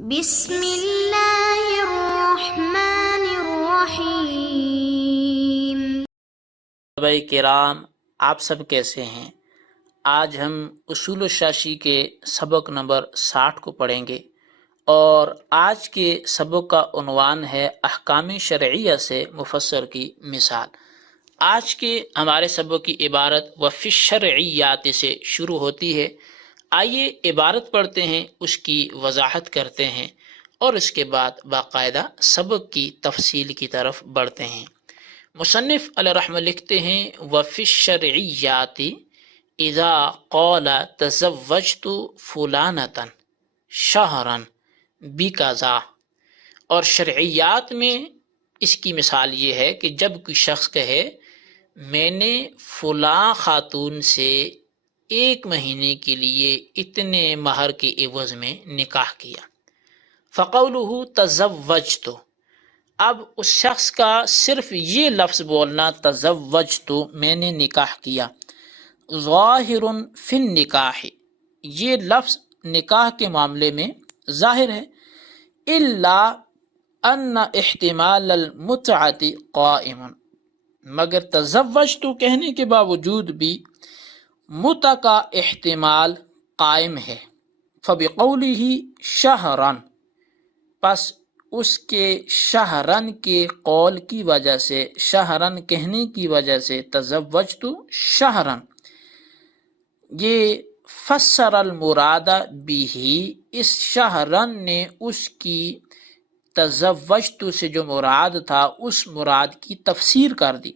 بسم اللہ الرحمن الرحیم۔ بھائی کرام، آپ سب کیسے ہیں؟ آج ہم اصول الشاشی کے سبق نمبر 60 کو پڑھیں گے، اور آج کے سبق کا عنوان ہے احکام شرعیہ سے مفسر کی مثال۔ آج کے ہمارے سبق کی عبارت وفی الشرعیات سے شروع ہوتی ہے۔ آئیے عبارت پڑھتے ہیں، اس کی وضاحت کرتے ہیں، اور اس کے بعد باقاعدہ سبق کی تفصیل کی طرف بڑھتے ہیں۔ مصنف علیہ رحمہ لکھتے ہیں وفی الشرعیات اذا قال تزوجت فلانۃ شہرا بکذا، اور شرعیات میں اس کی مثال یہ ہے کہ جب کوئی شخص کہے میں نے فلاں خاتون سے 1 مہینے کے لیے اتنے مہر کے عوض میں نکاح کیا۔ فقولہ تزوجت، اب اس شخص کا صرف یہ لفظ بولنا تزوجت میں نے نکاح کیا، ظاہر فی النکاح، یہ لفظ نکاح کے معاملے میں ظاہر ہے، الا ان احتمال المتعۃ قائم، مگر تزوجت کہنے کے باوجود بھی متع کا احتمال قائم ہے۔ فبقولہ شہرا، پس اس کے شہرن کے قول کی وجہ سے، شہرن کہنے کی وجہ سے، تزوجت شہرن، یہ فسر المراد بہ، اس شہرن نے اس کی تزوجت سے جو مراد تھا اس مراد کی تفسیر کر دی۔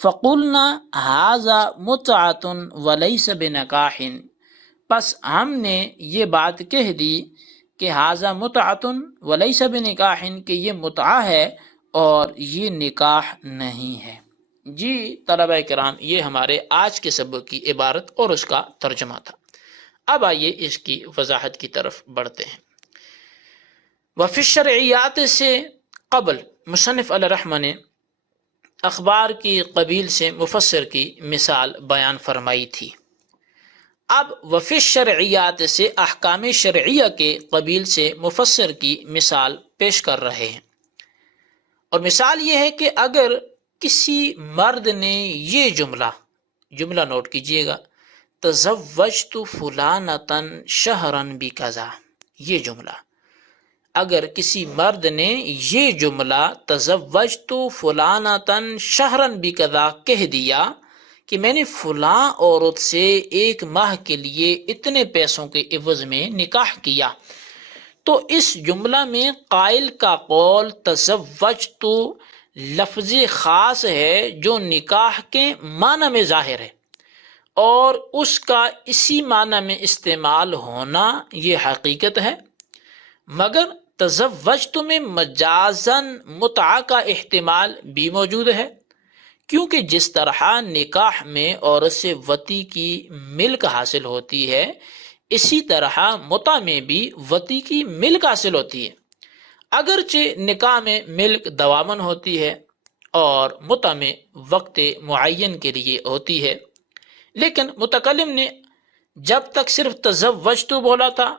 فقلنا ھذا متعۃ ولیس بنکاح، پس ہم نے یہ بات کہہ دی کہ ھذا متعۃ ولیس بنکاح، کہ یہ متعہ ہے اور یہ نکاح نہیں ہے۔ جی طلبہ کرام، یہ ہمارے آج کے سبق کی عبارت اور اس کا ترجمہ تھا۔ اب آئیے اس کی وضاحت کی طرف بڑھتے ہیں۔ وفی الشرعیات سے قبل مصنف علیہ رحمہ نے اخبار کی قبیل سے مفسر کی مثال بیان فرمائی تھی۔ اب وفی الشرعیات سے احکام شرعیہ کے قبیل سے مفسر کی مثال پیش کر رہے ہیں، اور مثال یہ ہے کہ اگر کسی مرد نے یہ جملہ نوٹ کیجئے گا، تزوجت فلانۃ شہرا بکذا، یہ جملہ اگر کسی مرد نے یہ جملہ تزوجت فلانۃ شہرا بکذا کہہ دیا کہ میں نے فلاں عورت سے 1 ماہ کے لیے اتنے پیسوں کے عوض میں نکاح کیا، تو اس جملہ میں قائل کا قول تزوجت لفظ خاص ہے جو نکاح کے معنی میں ظاہر ہے، اور اس کا اسی معنی میں استعمال ہونا یہ حقیقت ہے، مگر تزوجت میں مجازاً متعہ کا احتمال بھی موجود ہے، کیونکہ جس طرح نکاح میں عورت سے وطی کی ملک حاصل ہوتی ہے، اسی طرح متع میں بھی وطی کی ملک حاصل ہوتی ہے۔ اگرچہ نکاح میں ملک دوامن ہوتی ہے اور متع میں وقت معین کے لیے ہوتی ہے، لیکن متکلم نے جب تک صرف تزوجت بولا تھا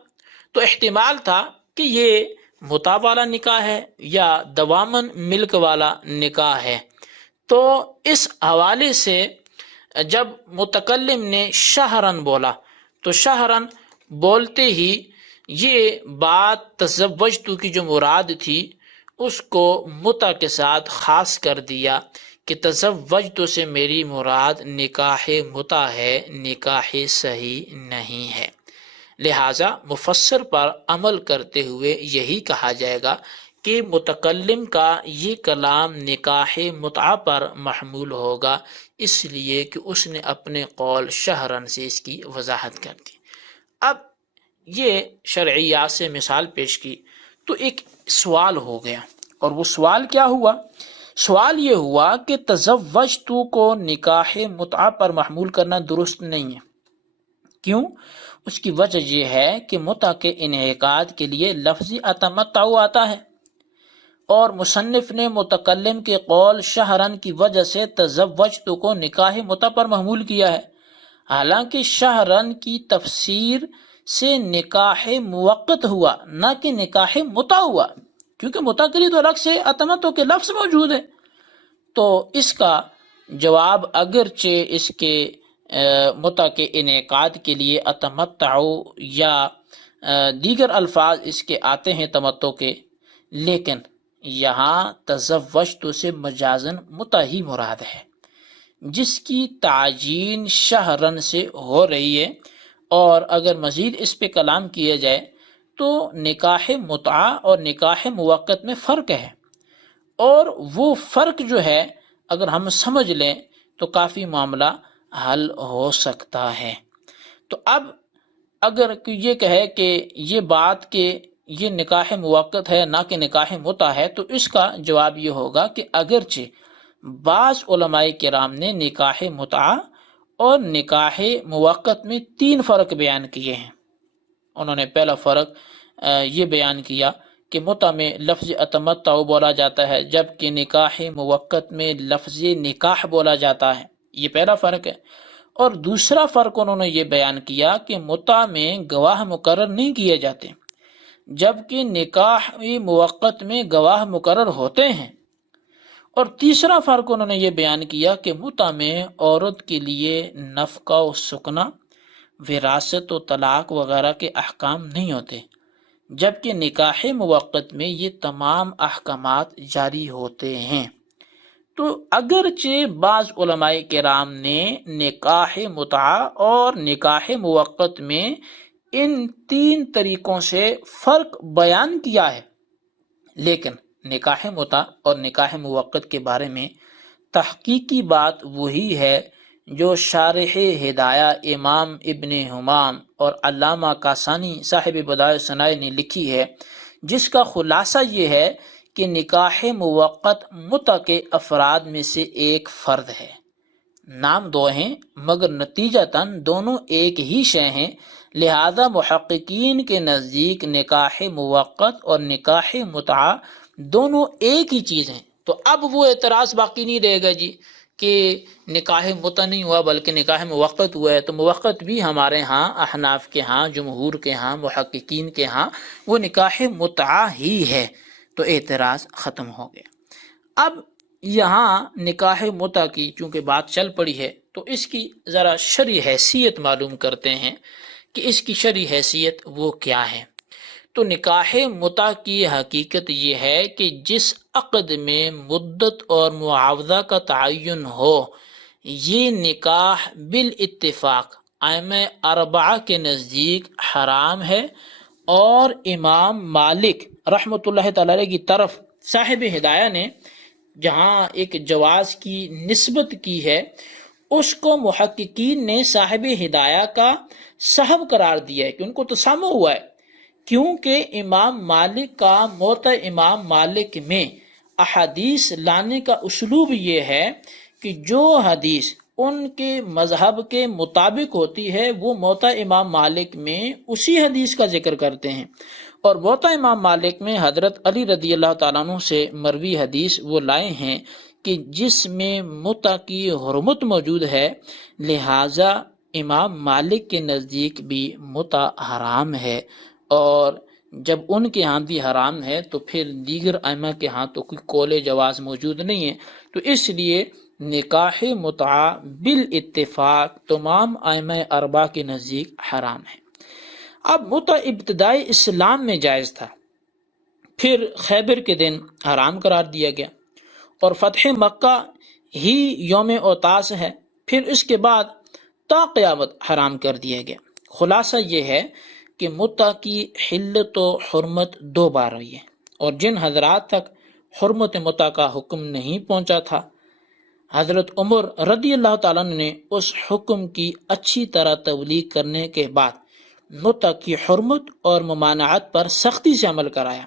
تو احتمال تھا کہ یہ متع والا نکاح ہے یا دوامن ملک والا نکاح ہے۔ تو اس حوالے سے جب متکلم نے شہرن بولا تو شہرن بولتے ہی یہ بات تزوجت کی جو مراد تھی اس کو متع کے ساتھ خاص کر دیا کہ تزوجت سے میری مراد نکاح متع ہے، نکاح صحیح نہیں ہے۔ لہٰذا مفسر پر عمل کرتے ہوئے یہی کہا جائے گا کہ متکلم کا یہ کلام نکاح متعہ پر محمول ہوگا، اس لیے کہ اس نے اپنے قول شہرن سے اس کی وضاحت کر دی۔ اب یہ شرعیات سے مثال پیش کی تو ایک سوال ہو گیا، اور وہ سوال کیا ہوا؟ سوال یہ ہوا کہ تزوجت کو نکاح متعہ پر محمول کرنا درست نہیں ہے۔ کیوں؟ اس کی وجہ یہ ہے کہ متع کے انعقاد کے لیے لفظ اتمتع آتا ہے، اور مصنف نے متکلم کے قول شہرن کی وجہ سے تزوجت کو نکاح متع پر محمول کیا ہے، حالانکہ شہرن کی تفسیر سے نکاح موقت ہوا، نہ کہ نکاح متع ہوا، کیونکہ متع کے لیے تو الگ سے اتمتع کے لفظ موجود ہے۔ تو اس کا جواب اگرچہ اس کے متع کے انعقاد کے لیے اتمتع یا دیگر الفاظ اس کے آتے ہیں تمتع کے، لیکن یہاں تزوجت سے مجازن متع ہی مراد ہے، جس کی تعجین شہرن سے ہو رہی ہے۔ اور اگر مزید اس پہ کلام کیا جائے تو نکاح متع اور نکاح موقت میں فرق ہے، اور وہ فرق جو ہے اگر ہم سمجھ لیں تو کافی معاملہ حل ہو سکتا ہے۔ تو اب اگر یہ کہے کہ یہ بات کہ یہ نکاح موقت ہے نہ کہ نکاح متع ہے، تو اس کا جواب یہ ہوگا کہ اگرچہ بعض علماء کرام نے نکاح متع اور نکاح موقت میں 3 فرق بیان کیے ہیں۔ انہوں نے پہلا فرق یہ بیان کیا کہ متع میں لفظ اتمتع بولا جاتا ہے، جبکہ نکاح موقت میں لفظ نکاح بولا جاتا ہے، یہ پہلا فرق ہے۔ اور دوسرا فرق انہوں نے یہ بیان کیا کہ متع میں گواہ مقرر نہیں کیے جاتے، جبکہ نکاح موقت میں گواہ مقرر ہوتے ہیں۔ اور تیسرا فرق انہوں نے یہ بیان کیا کہ متع میں عورت کے لیے نفقہ و سکنا، وراثت و طلاق وغیرہ کے احکام نہیں ہوتے، جبکہ نکاح موقت میں یہ تمام احکامات جاری ہوتے ہیں۔ تو اگرچہ بعض علماء کرام نے نکاح متع اور نکاح موقت میں ان 3 طریقوں سے فرق بیان کیا ہے، لیکن نکاح متع اور نکاح موقت کے بارے میں تحقیقی بات وہی ہے جو شارح ہدایہ امام ابن حمام اور علامہ کاسانی صاحب بدائع ثناء نے لکھی ہے، جس کا خلاصہ یہ ہے کہ نکاح موقت متع کے افراد میں سے ایک فرد ہے۔ نام 2 ہیں مگر نتیجتاً دونوں ایک ہی شے ہیں، لہذا محققین کے نزدیک نکاح موقت اور نکاح متع دونوں ایک ہی چیز ہیں۔ تو اب وہ اعتراض باقی نہیں رہے گا جی کہ نکاح متع نہیں ہوا بلکہ نکاح موقت ہوا ہے، تو موقت بھی ہمارے ہاں احناف کے ہاں، جمہور کے ہاں، محققین کے ہاں وہ نکاح متع ہی ہے، تو اعتراض ختم ہو گیا۔ اب یہاں نکاح متع کی چونکہ بات چل پڑی ہے تو اس کی ذرا شرعی حیثیت معلوم کرتے ہیں کہ اس کی شرعی حیثیت وہ کیا ہے۔ تو نکاح متع کی حقیقت یہ ہے کہ جس عقد میں مدت اور معاوضہ کا تعین ہو، یہ نکاح بالاتفاق ائمہ 4 کے نزدیک حرام ہے، اور امام مالک رحمۃ اللہ تعالی کی طرف صاحب ہدایہ نے جہاں ایک جواز کی نسبت کی ہے، اس کو محققین نے صاحب ہدایہ کا صحب قرار دیا ہے کہ ان کو تسامح ہوا ہے، کیونکہ امام مالک کا موطئ امام مالک میں احادیث لانے کا اسلوب یہ ہے کہ جو حدیث ان کے مذہب کے مطابق ہوتی ہے وہ موطئ امام مالک میں اسی حدیث کا ذکر کرتے ہیں، اور موطئ امام مالک میں حضرت علی رضی اللہ تعالیٰ عنہ سے مروی حدیث وہ لائے ہیں کہ جس میں متع کی حرمت موجود ہے، لہٰذا امام مالک کے نزدیک بھی متع حرام ہے، اور جب ان کے ہاں بھی حرام ہے تو پھر دیگر ائمہ کے ہاں تو کوئی قول جواز موجود نہیں ہے، تو اس لیے نکاح متع بالاتفاق تمام ائمہ 4 کے نزدیک حرام ہے۔ اب متع ابتدائی اسلام میں جائز تھا، پھر خیبر کے دن حرام قرار دیا گیا، اور فتح مکہ ہی یوم اوتاس ہے، پھر اس کے بعد تا قیامت حرام کر دیا گیا۔ خلاصہ یہ ہے کہ متع کی حلت و حرمت 2 بار ہوئی ہے، اور جن حضرات تک حرمت متع کا حکم نہیں پہنچا تھا، حضرت عمر رضی اللہ تعالیٰ نے اس حکم کی اچھی طرح تبلیغ کرنے کے بعد متع کی حرمت اور ممانعت پر سختی سے عمل کرایا،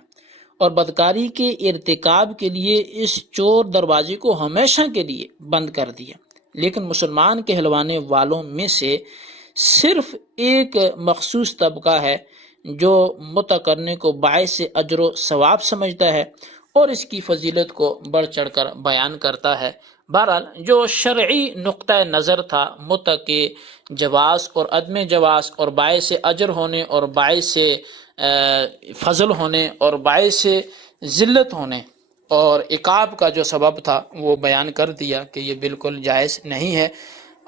اور بدکاری کے ارتکاب کے لیے اس چور دروازے کو ہمیشہ کے لیے بند کر دیا۔ لیکن مسلمان کہلوانے والوں میں سے صرف ایک مخصوص طبقہ ہے جو متع کرنے کو باعث اجر و ثواب سمجھتا ہے، اور اس کی فضیلت کو بڑھ چڑھ کر بیان کرتا ہے۔ بہرحال جو شرعی نقطہ نظر تھا متع کے جواز اور عدم جواز اور باعث اجر ہونے اور باعث فضل ہونے اور باعث ذلت ہونے اور عقاب کا جو سبب تھا وہ بیان کر دیا کہ یہ بالکل جائز نہیں ہے۔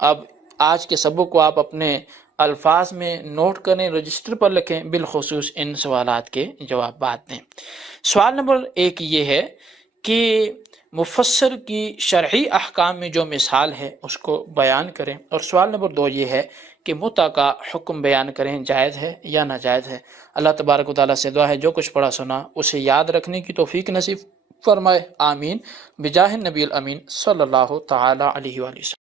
اب آج کے سبق کو آپ اپنے الفاظ میں نوٹ کریں، رجسٹر پر لکھیں، بالخصوص ان سوالات کے جوابات دیں۔ سوال نمبر 1 یہ ہے کہ مفسر کی شرعی احکام میں جو مثال ہے اس کو بیان کریں، اور سوال نمبر 2 یہ ہے کہ متع کا حکم بیان کریں، جائز ہے یا ناجائز ہے۔ اللہ تبارک و تعالیٰ سے دعا ہے جو کچھ پڑھا سنا اسے یاد رکھنے کی توفیق نصیب فرمائے، آمین، بجاہ النبی الامین صلی اللہ تعالی علیہ وآلہ وسلم۔